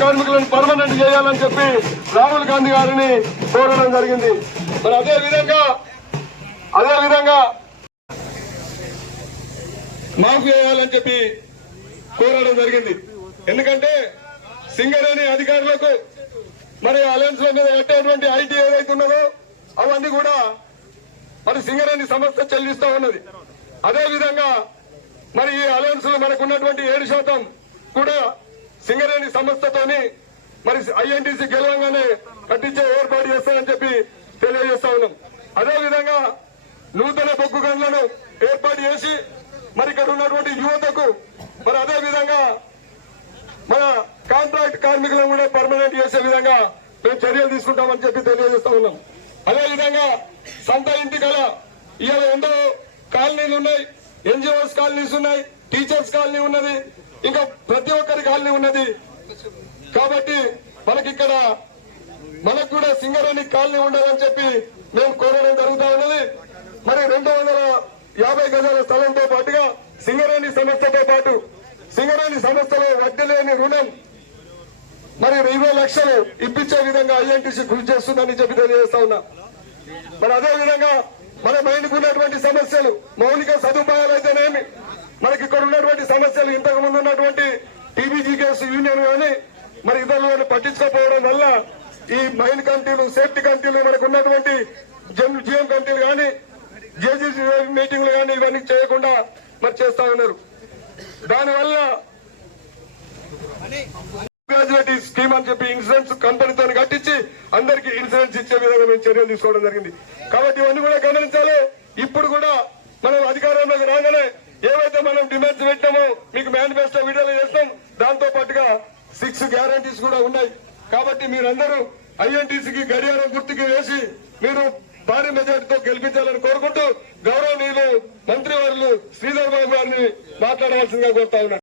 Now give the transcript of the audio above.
కార్మికులను పర్మనెంట్ చేయాలని చెప్పి రాహుల్ గాంధీ గారిని కోరడం జరిగింది. మరి అదే విధంగా అదే విధంగా మాఫ్ చేయాలని చెప్పి కోరడం జరిగింది. ఎందుకంటే సింగరేణి అధికారులకు మరి అలయన్స్ మీద కట్టేటువంటి ఐటీ ఏదైతే ఉన్నదో అవన్నీ కూడా మరి సింగరేణి సంస్థ చెల్లిస్తా ఉన్నది. అదేవిధంగా మరి ఈ అలయన్స్లో మనకు ఉన్నటువంటి ఏడు శాతం కూడా సింగరేణి సంస్థతోని మరి ఐఎన్టీసీ గెలవంగానే కట్టించే ఏర్పాటు చేస్తారని చెప్పి తెలియజేస్తా ఉన్నాం. అదేవిధంగా నూతన బొగ్గు గనులను ఏర్పాటు చేసి మరి ఇక్కడ ఉన్నటువంటి యువతకు మరి అదే విధంగా మన కాంట్రాక్ట్ కార్మికులను కూడా పర్మనెంట్ చేసే విధంగా మేము చర్యలు తీసుకుంటామని చెప్పి తెలియజేస్తా ఉన్నాం. అదే విధంగా సొంత ఇంటి కళ ఇవాళ ఎంతో కాలనీలు ఉన్నాయి ఎన్జిఓస్ కాలనీస్ ఉన్నాయి టీచర్స్ కాలనీ ఉన్నది ఇంకా ప్రతి ఒక్కరి కాలనీ ఉన్నది. కాబట్టి మనకి ఇక్కడ మనకు కూడా సింగరేణి కాలనీ ఉండాలని చెప్పి మేము కోరడం జరుగుతా ఉన్నది. మరి రెండు వందల యాభై గజాల స్థలంతో పాటుగా సింగరేణి సంస్థతో పాటు సింగరేణి సంస్థలో వడ్డీ లేని రుణం మరి ఇరవై లక్షలు ఇప్పించే విధంగా ఐఎన్టీసీ కృషి చేస్తుందని చెప్పి తెలియజేస్తా ఉన్నా. మరి అదే విధంగా మన మైండ్కు ఉన్నటువంటి సమస్యలు మౌలిక సదుపాయాలు అయితేనేమి? మనకి ఇక్కడ ఉన్నటువంటి సమస్యలు ఇంతకు ముందు ఉన్నటువంటి టీబీజీ గ్యాస్ యూనియన్ కానీ మరి ఇతరులను పట్టించుకోకపోవడం వల్ల ఈ మైన్ కమిటీలు సేఫ్టీ కమిటీలు మనకు ఉన్నటువంటి జిఎం కమిటీలు కానీ జేసీసీ మీటింగ్లు కానీ ఇవన్నీ చేయకుండా మరి చేస్తా ఉన్నారు. దానివల్ల గ్రాడ్యుయేటీ స్కీమ్ అని చెప్పి ఇన్సూరెన్స్ కంపెనీతో కట్టించి అందరికి ఇన్సూరెన్స్ ఇచ్చే విధంగా మేము చర్యలు తీసుకోవడం జరిగింది. కాబట్టి ఇవన్నీ కూడా గమనించాలి. ఇప్పుడు కూడా మనం అధికారంలోకి రాగానే ఏవైతే మనం డిమాండ్స్ పెట్టామో మీకు మేనిఫెస్టో విడుదల చేస్తాం. దాంతో పాటుగా సిక్స్ గ్యారంటీస్ కూడా ఉన్నాయి. కాబట్టి మీరందరూ ఐఎన్టీసీకి గడియారం గుర్తుకి వేసి మీరు భారీ మెజార్టీతో గెలిపించాలని కోరుకుంటూ గౌరవనీయులు మంత్రివర్యులు శ్రీధర్ బాబు గారిని మాట్లాడవలసిందిగా కోరుతా ఉన్నాను.